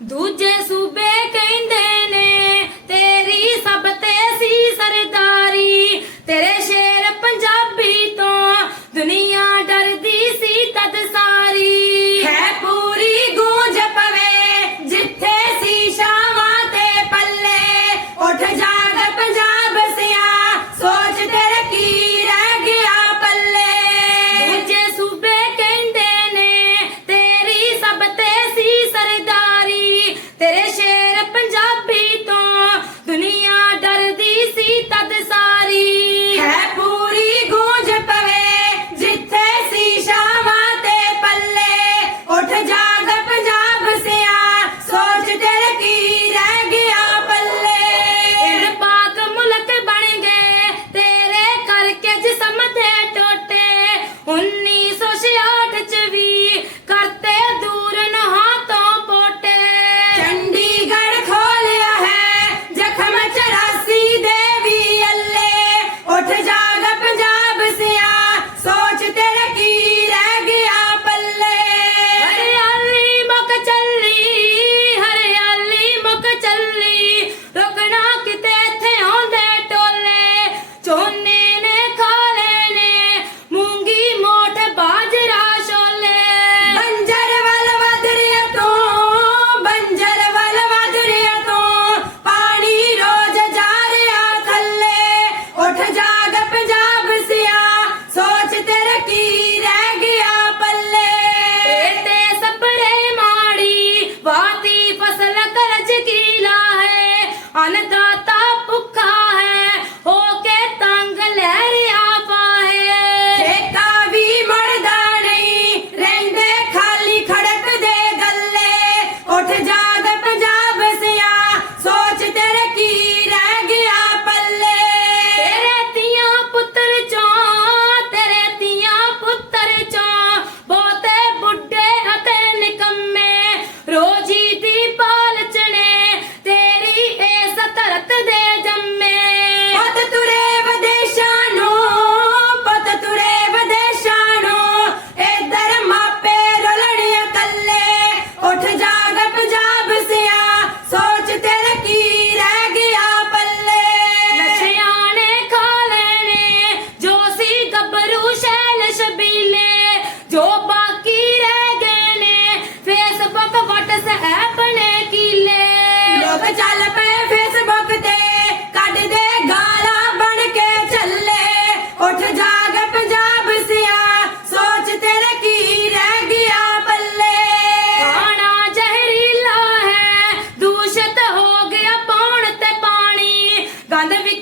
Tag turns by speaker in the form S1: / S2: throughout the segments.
S1: ਦੂਜੇ ਸੂਬੇ ਕਹਿੰਦੇ ਨੇ ਤੇਰੀ ਸਭ ਤੇ ਸੀ ਸਰਦਾਰੀ ਤੇਰੇ ਸ਼ੇਰ ਪੰਜਾਬੀ ਤੋਂ ਦੁਨੀਆ Aqui. मुश्किल है अनता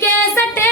S1: കേസട്ടെ